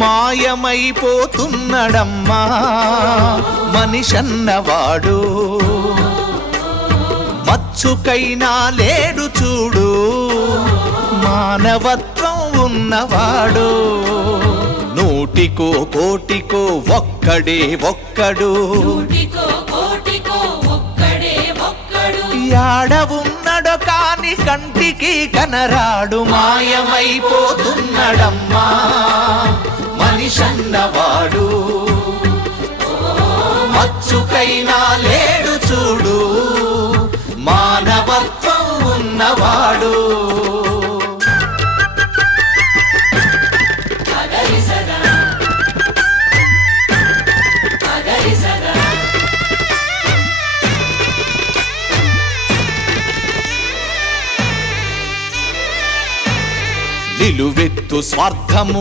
మాయమైపోతున్నడమ్మా మనిషన్నవాడు, మచ్చుకైనా లేడు చూడు మానవత్వం ఉన్నవాడు. నూటికో కోటికో ఒక్కడే ఒక్కడు, యాడ ఉన్నడో కాని కంటికి కనరాడు. మాయమైపోతున్నడమ్మా మనిషన్నవాడు, మచ్చుకైనా లేడు చూడు మానవత్వం ఉన్నవాడు. నిలువెత్తు స్వార్థము